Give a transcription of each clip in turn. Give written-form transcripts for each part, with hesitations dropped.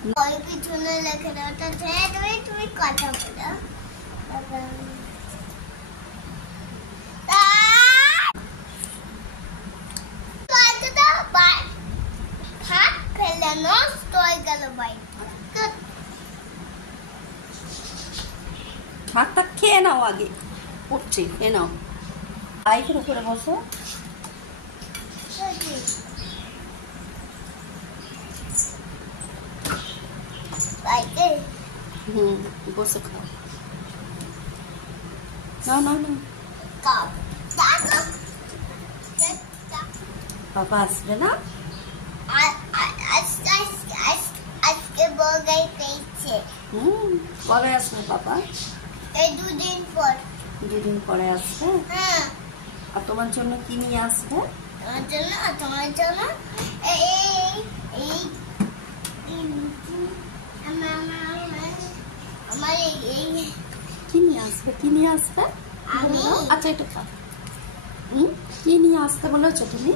ওই পিছনে লেখে দাও তো তুমি কথা বলো ভাতটা খেয়ে নাও, আগে উঠছি, খেয়ে নাও। বাইকের উপরে বসো। বসে খাও। না বাবা আসবে না আজকে বগাই পেয়েছে। কবে আসবে বাবা? এই দুদিন পরে আসবে। হ্যাঁ। আর তোমার জন্য কি নিয়ে আসবে? তোমার জন্য কি নিয়ে আসবে? আচ্ছা একটু খাও। কি নিয়ে আসতে বলেছো তুমি?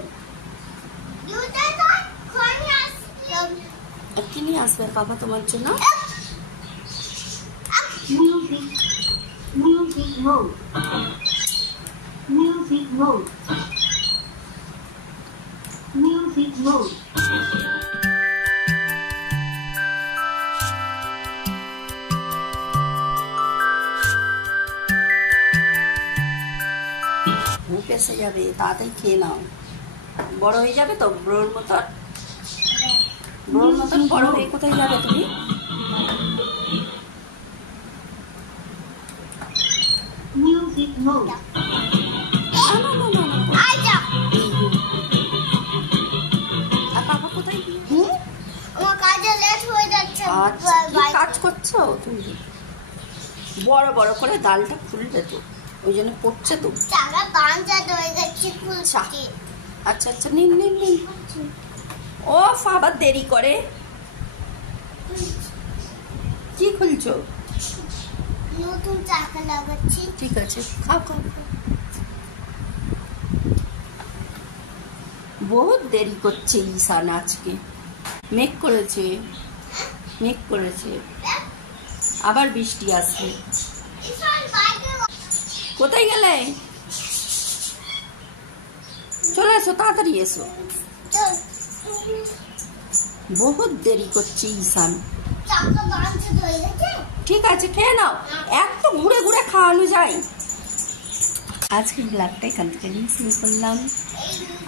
কি নিয়ে আসবে বাবা তোমার জন্য? Music mode. মুখ এসে যাবে, তাড়াতাড়ি খেয়ে নাও। বড় হয়ে যাবে তো ব্রোর মতন। বড় হয়ে কোথায় যাবে তুমি? Music mode. কাজ করছো তুমি? বড় বড় করে ডালটা খুলবে তো, ওই জন্য পড়ছে তো। আচ্ছা নিন। ও আবার দেরি করে। কি খুলছো? নতুন চাকা লাগাচ্ছি। ঠিক আছে, খাও। বহুত দেরি করছে ঈশান আজকে। মেঘ করেছে, আবার বৃষ্টি আসবে। কোথায় গেলে? চলে এসো, তাড়াতাড়ি এসো। বহুত দেরি করছে ঈশান। ঠিক আছে, খেয়ে নাও। এত ঘুরে ঘুরে খাওয়ানো যায়? আজকের ব্লগটা এখান থেকে শুরু করলাম,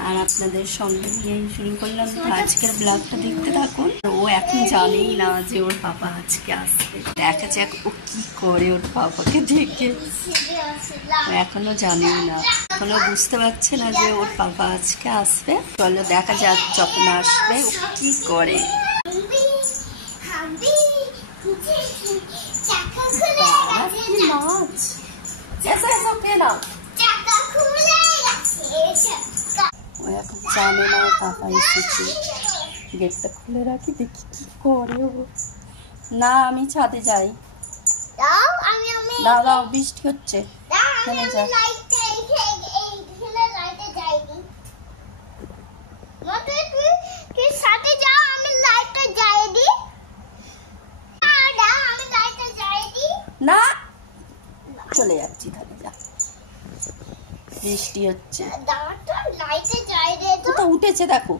আর আপনাদের সঙ্গে নিয়ে শুরু করলাম। আজকের ব্লগটা দেখতে থাকুন। ও এখন জানেই না যে ওর পাপা আজকে আসবে। দেখা যাক ও কি করে ওর পাপাকে দেখে। ও এখনো জানেই না, এখনো বুঝতে পারছে না যে ওর পাপা আজকে আসবে। চলো দেখা যাক যখন আসবে ও কি করে। ও এখন জানে না পাপা এসেছে। গেটটা খুলে রাখি, দেখি কি করে ও। না, আমি ছাদে যাই। দাও, বৃষ্টি হচ্ছে। না, চলে যাচ্ছি, তাহলে যা। বৃষ্টি হচ্ছে, কোথাও উঠেছে দেখো।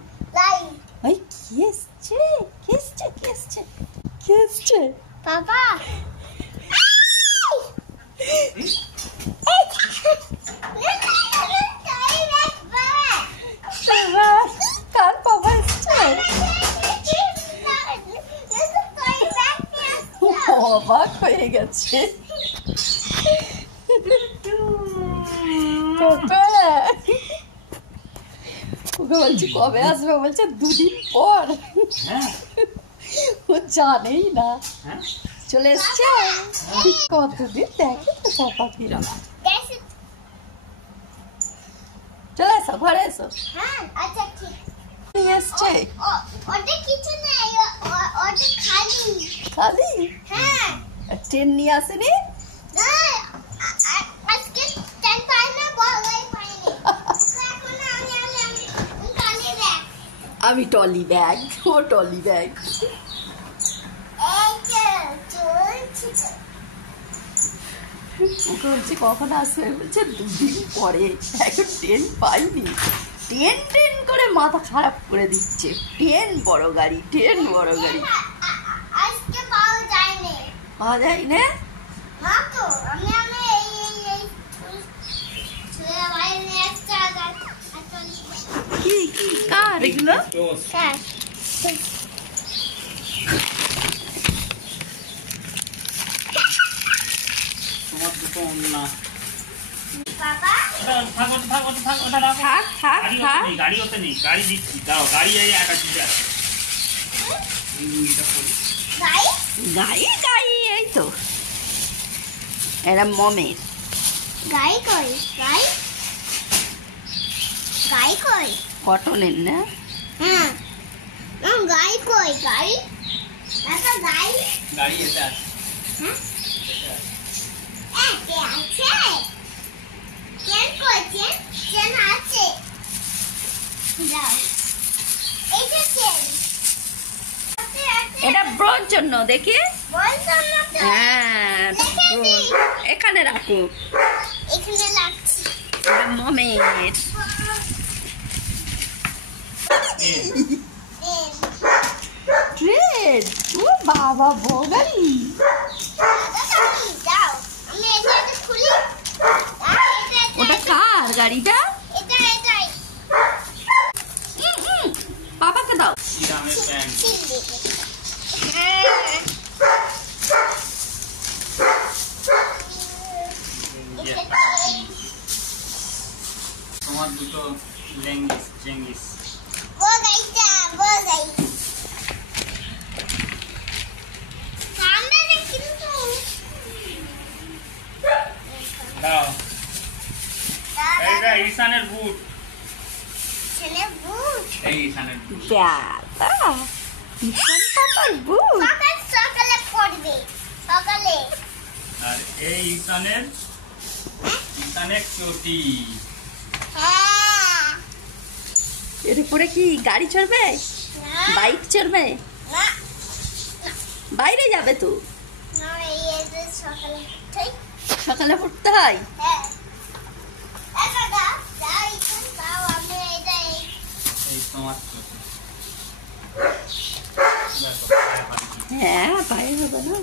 কি এসছে বাবা? কার বাবা এসছে? অবাক হয়ে গেছে। ওকে বলছি কবে আসবে, বলছে দুদিন পর। ও জানেই না চলে এসছে। কতদিন দেখে তো পাখিরা। চলে এসো, ঘরে এসো। এসছে খালি। ট্রেন নিয়ে আসেনি? আমি টলি ব্যাগ, ও টলি ব্যাগ। ওকে বলছে কখন আসবে, বলছে 2 দিন পরে, এখন ট্রেন পাইনি। ট্রেন করে মাথা খারাপ করে দিচ্ছে। ট্রেন বড় গাড়ি, ট্রেন বড় গাড়ি। আজকে পাওয়া যায়নি। পাওয়া যায় না? না তো, আমি এই ছেলে বাইরে নিয়ে আসছে আর কি কার এগুলো? হ্যাঁ। তোমার দুটো না বাবা থাক গাড়ি হতে নেই, গাড়ি দিচ্ছি, দাও গাড়ি এই একা দিতে আছে। গাই গাই এই তো এরা মমের। গাই কই গাই গাই কই কটনের না? হ্যাঁ গাই কই গাই এটা গাই গাড়ি এতে আছে। হ্যাঁ কে আছে কেন কই কেন আছে যাও এইটা কেন এটা ব্রোর জন্য দেখি। বলছো না তো হ্যাঁ এখানে রাখো, এখানে লাগছে এটা মমের। ট্রেন, ও বাবা বগারি। যাও আমি এটা খুলি ওটা কার গাড়িটা? এটাই বাবাকে দাও। ইরামের প্যান্ট। তোমার দুটো লেঙ্গিস চেঙ্গিস। দাও এইটা ঈশানের বুট। এই ঈশানের বুট। দাদা ঈশান পাপার বুট। সকালে পড়বে সকালে আর এই ঈশানের চটি। হ্যাঁ এর উপরে কি গাড়ি চড়বে, বাইক চড়বে, না বাইরে যাবে তো? না এই যে সকালে ঠিক সকালে পড়তে হয়। হ্যাঁ এটা দাও যাই দাও আমি এটা এই তোমার চটি। দেখো, হ্যাঁ পায়ে হবে না।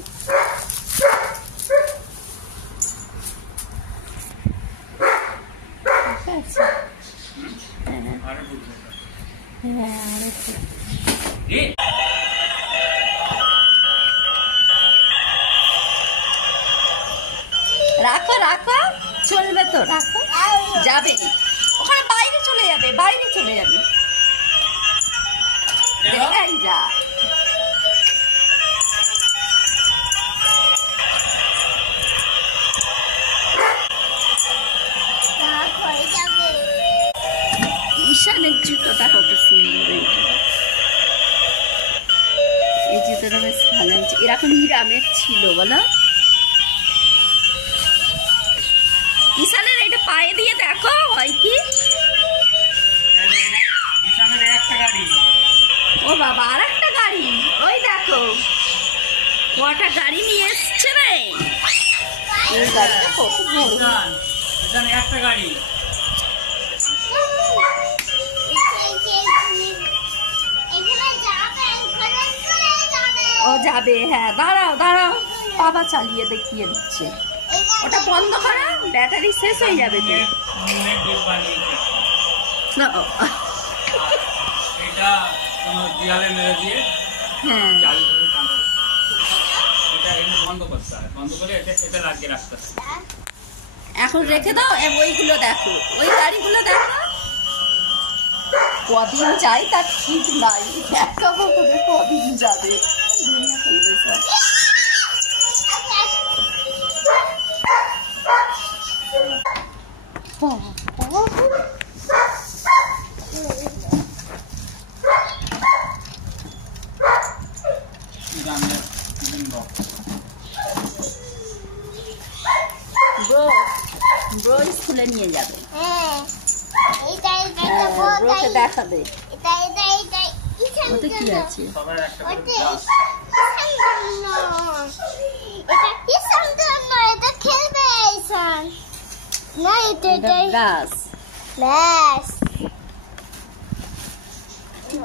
আচ্ছা আরে বুট দেখো। হ্যাঁ আরেকটু। এ রাখো রাখো, চলবে তো, রাখো। যাবে ওখানে, বাইরে চলে যাবে, বাইরে চলে যাবে। এই যা হয়ে যাবে ঈশানের জুতোটা কত সুন্দর। এই জুতোটা বেশ ভালো হয়েছে। এরকম হিরামের ছিল বলো? ঈশানের এটা পায়ে দিয়ে দেখো হয় কি। ঈশানের একটা গাড়ি। ও বাবা আর একটা গাড়ি, ওই দেখো কটা গাড়ি নিয়ে এসছে রে। এই গাড়িটা কত বড়। ঈশান একটা গাড়ি। ও যাবে, হ্যাঁ দাঁড়াও দাঁড়াও, বাবা চালিয়ে দেখিয়ে দিচ্ছে। ওটা বন্ধ করো, ব্যাটারি শেষ হয়ে যাবে তো। নুনের ডিব্বা নিয়েছে। না, এটা কোনো দেয়ালে মেরে দিয়ে হ্যাঁ চালু করে টানতে হবে। এটা এখানে বন্ধ করতে হয়, বন্ধ করে এটা লাগিয়ে রাখতে হয়। এখন রেখে দাও। ওইগুলো দেখো, ওই গাড়িগুলো দেখো কদিন যাই তার ঠিক নাই। একা বলতে কদিন যাবে, দুনিয়া চলবে সব। ঈশানের টিফিন বক্স। ব্রো স্কুলে নিয়ে যাবে, হ্যাঁ এইটাই ব্রোকে দেখাবে। এটা ওতে কি আছে? সবার একটা করে ওতে গ্লাস। জন্য। এটা ঈশান জন্য, এটা খেলবে ঈশান। না এটা ব্রাশ। ব্যাস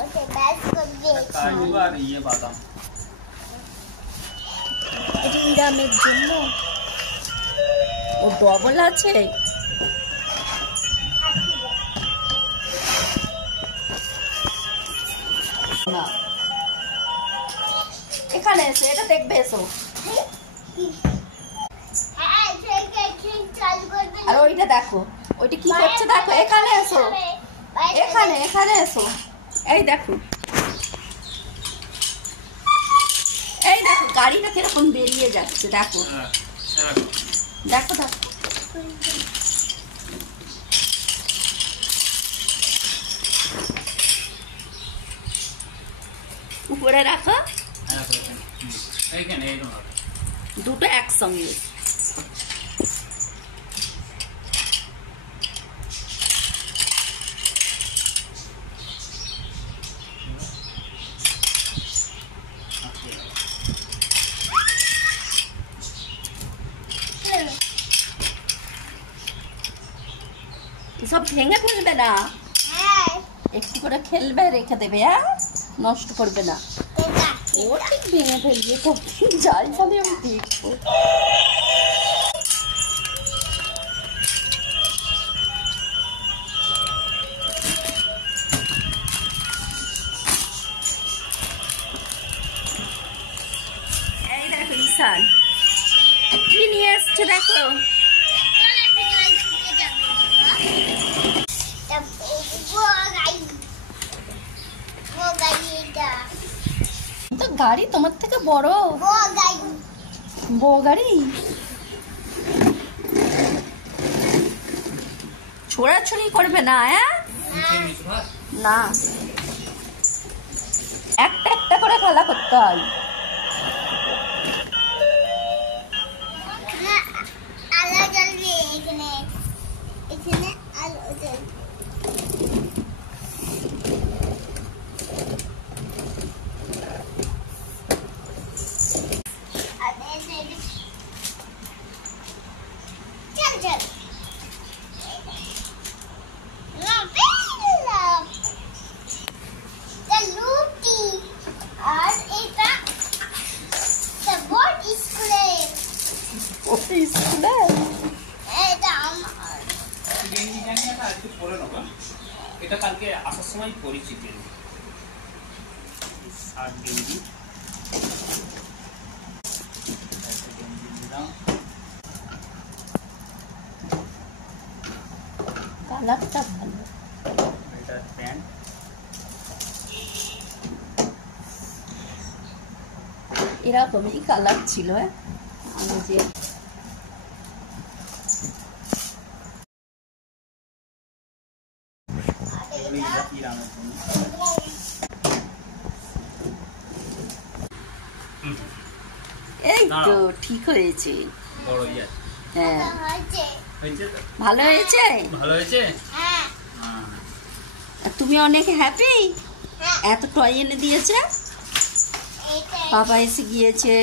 ওতে ব্যাস করবে। কাজু আর ইয়ে বাদাম। এটা ইরামের জন্য। ও ডবল আছে। না এখানে এসো, এটা দেখবে এসো। হ্যাঁ ঠিক চালু করবে। আর ওইটা দেখো, ওইটা কি করছে দেখো। এখানে এসো, এখানে এখানে এসো। এই দেখো, এই দেখো গাড়িটা কিরকম বেরিয়ে যাচ্ছে। দেখো হ্যাঁ, দেখো দেখো। উপরে রাখো, হ্যাঁ, এইখানে এইরকম হবে। দুটো একসঙ্গে। সব ভেঙে ফেলবে না, হ্যাঁ একটু করে খেলবে, রেখে দেবে। হ্যাঁ, নষ্ট করবে না। এটা ও ঠিক ভেঙে ফেলবে তো, যাই বলে আমি দেখবো। এই দেখো ঈশান কি নিয়ে এসছে দেখো। তো গাড়ি তোমার থেকে বড়। বউ গাড়ি। ছোড়াছুড়ি করবে না। হ্যাঁ খেয়ে নিস ভাত? না, একটা একটা করে খেলা করতে হয়। আলো জ্বলবে এখানে, এখানে আলো জ্বলবে। চল চল লুটি আর এটা বোর্ড স্কুলে, স্কুলে এটা আমার। গেঞ্জি জানি না, আজকে পরে নেবো। এটা কালকে আসার সময় পরেছি গেঞ্জি। শার্ট গেঞ্জি। একটা গেঞ্জি নিলাম। কালারটা ভালো। এটা প্যান্ট। এরকমই কালার ছিল। হ্যাঁ, আমি যে এগুলো ইরামের জন্য। এই তো ঠিক হয়েছে। বড় ইয়ে হ্যাঁ, হয়েছে হয়েছে তো? ভালো হয়েছে। ভালো হয়েছে? হ্যাঁ হ্যাঁ। আর তুমি অনেক হ্যাপি। হ্যাঁ এত টয় এনে দিয়েছে। এটা বাবা এসে গিয়েছে,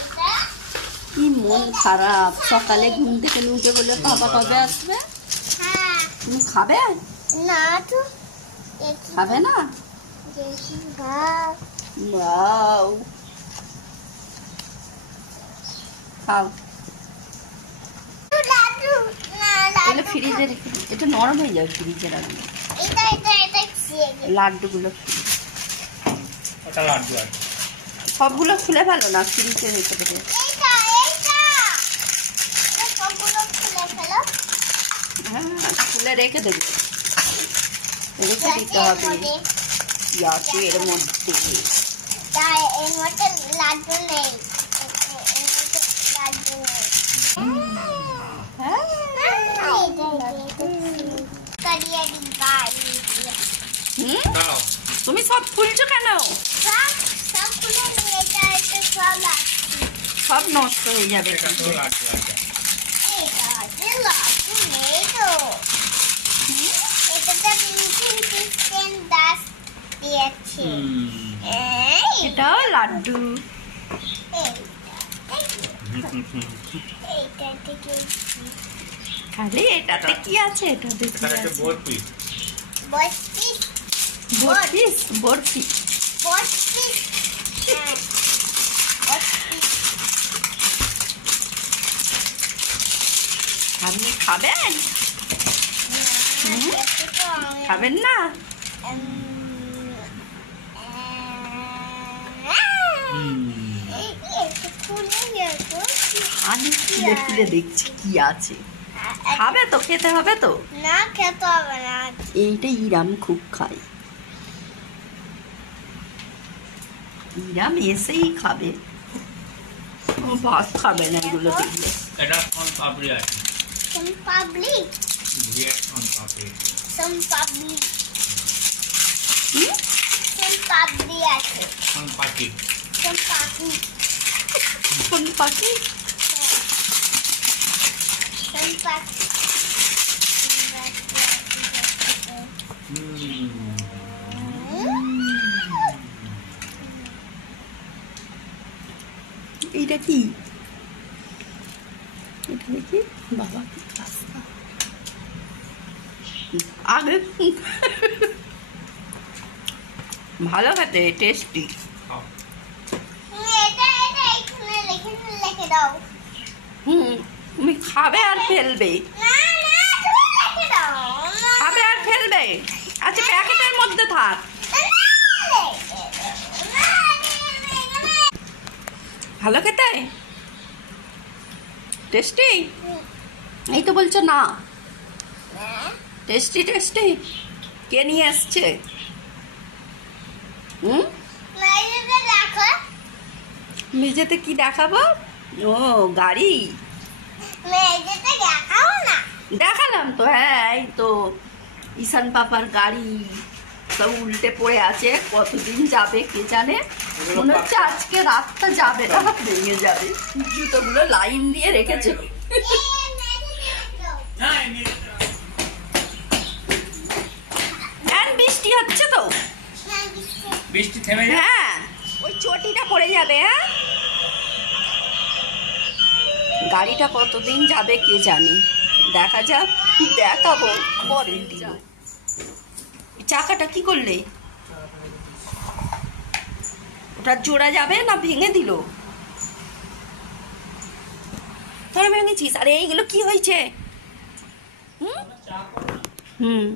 এটা কি মন খারাপ। সকালে ঘুম থেকে উঠে বলে বাবা কবে আসবে। হ্যাঁ তুমি খাবে? না তো দেখি খাবে না? দেখি ভাব নাও, খাও। লাড্ডু না এগুলো লাড্ডু ফ্রিজে রেখে দিই, এটা নরম হয়ে যাবে ফ্রিজে রাখলে। এটা এটা এটা খেয়ে লাড্ডুগুলো ওটা লাড্ডু আছে। সবগুলো খুলে ফেলো না, ফ্রিজে রেখে দেবে। এইটা এইটা সবগুলো খুলে ফেলো। হ্যাঁ, খুলে রেখে দেবে, রেখে দিতে হবে। ইয়াকের মধ্যে তাই এর মধ্যে লাড্ডু নেই, এর মধ্যে লাড্ডু নেই। হ্যাঁ, করিয়ে দিবা হুম, দাও। তুমি সব খুলছো কেন? সব সব খুলে নিয়ে এটা এটা সব লাড্ডু। সব নষ্ট হয়ে যাবে। এটা তো লাড্ডু আছে। এটা হচ্ছে লাড্ডু নেই তো, এটা তো মিষ্টি দাস দিয়েছে। হুম। এই এটাও লাড্ডু। এইটা থেকে খালি এটাতে কি আছে? এটাতে কি এটা একটা আছে? বরফি। বসতি বরফি। বসতি হ্যাঁ বসতি আপনি খাবেন? খাবেন না? আমি খুলে খুলে দেখছি কি আছে। খাবে তো, খেতে হবে তো। না খেতে হবে না। এইটা ইরাম খুব খায়। ইরাম এসেই খাবে, ও ভাত খাবে না এগুলো দেখলে। এটা কোন পাপড়ি আছে? সম পাবলিক ভিয়েট কোন পাপড়ি? সম পাবলিক হুম? সম পাবলি আছে কোন পাখি? সম পাবলি কোন পাখি? সম পাবলি এইটা কি? এটা দেখি বাবা কি খাস্তা। আগে ভালো খেতে, টেস্টি। খাও। এটা এখানে লিখে দাও। তুমি খাবে আর ফেলবে, না না তুমি লিখে দাও। খাবে আর ফেলবে। আচ্ছা প্যাকেটের মধ্যে থাক। ভালো খেতে, টেস্টি। এই তো বলছো না টেস্টি টেস্টি। কে নিয়ে আসছে? দেখো মেঝেতে কি দেখাবো? ও গাড়ি মেয়েদেরকে দেখাও না। দেখালাম তো। হ্যাঁ এই তো ঈশান পাপার গাড়ি সব উল্টে পড়ে আছে। কতদিন যাবে কে জানে। মনে হচ্ছে আজকে রাতটা যাবে না, ভেঙে যাবে। জুতোগুলো লাইন দিয়ে রেখেছে। হ্যাঁ, নিয়ে যাও। বৃষ্টি হচ্ছে তো। বৃষ্টি থেমে যায়। হ্যাঁ ওই চটিটা পড়ে যাবে। হ্যাঁ গাড়িটা কতদিন যাবে কে জানে, দেখা যাক। দেখাবো পরের দিন। চাকাটা কি করলে? ওটা জোড়া যাবে না ভেঙে দিল? তোরা ভেঙেছিস? আরে এইগুলো কি হয়েছে? হুম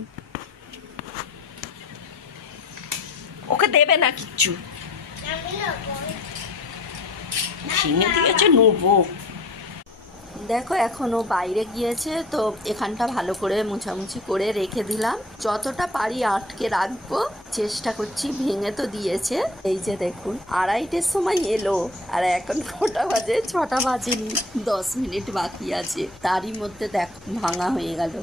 ওকে দেবে না কিচ্ছু, ভেঙে দিয়েছে নেবো। দেখো এখনো বাইরে গিয়েছে তো এখানটা ভালো করে মোছামুছি করে রেখে দিলাম। যতটা পারি আটকে রাখবো চেষ্টা করছি। ভেঙে তো দিয়েছে। এই যে দেখুন 2:30-এর সময় এলো আর এখন কটা বাজে? 6টা বাজেনি, 10 মিনিট বাকি আছে। তারই মধ্যে দেখ ভাঙা হয়ে গেল।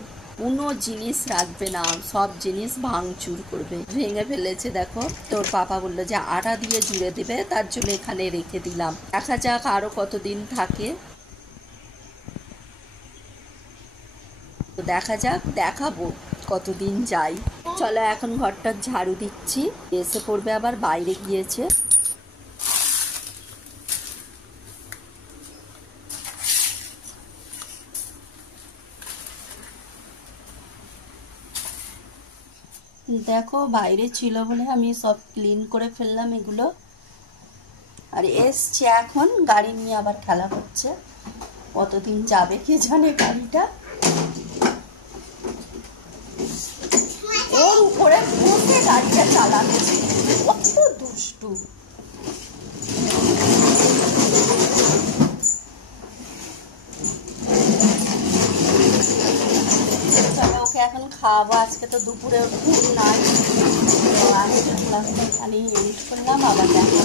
কোনো জিনিস রাখবে না, সব জিনিস ভাঙচুর করবে। ভেঙে ফেলেছে দেখো। তোর পাপা বললো যে আটা দিয়ে জুড়ে দেবে, তার জন্য এখানে রেখে দিলাম। দেখা যাক আরো কতদিন থাকে। দেখা যাক, দেখাবো কতদিন যাই। চলো এখন ঘরটা ঝাড়ু দিচ্ছি। এসে পড়বে আবার বাইরে গিয়েছে। দেখো বাইরে ছিল বলে আমি সব ক্লিন করে ফেললাম এগুলো। আর এসছে এখন গাড়ি নিয়ে আবার খেলা করছে। কতদিন যাবে কে জানে গাড়িটা। ওর উপরে বসে গাড়িটা চালাচ্ছে, কত দুষ্টু। চলো ওকে এখন খাওয়াবো। আজকে তো দুপুরে ঘুম নাই। তো আমি ক্লাসটা এখানেই এডিট করলাম। আবার দেখা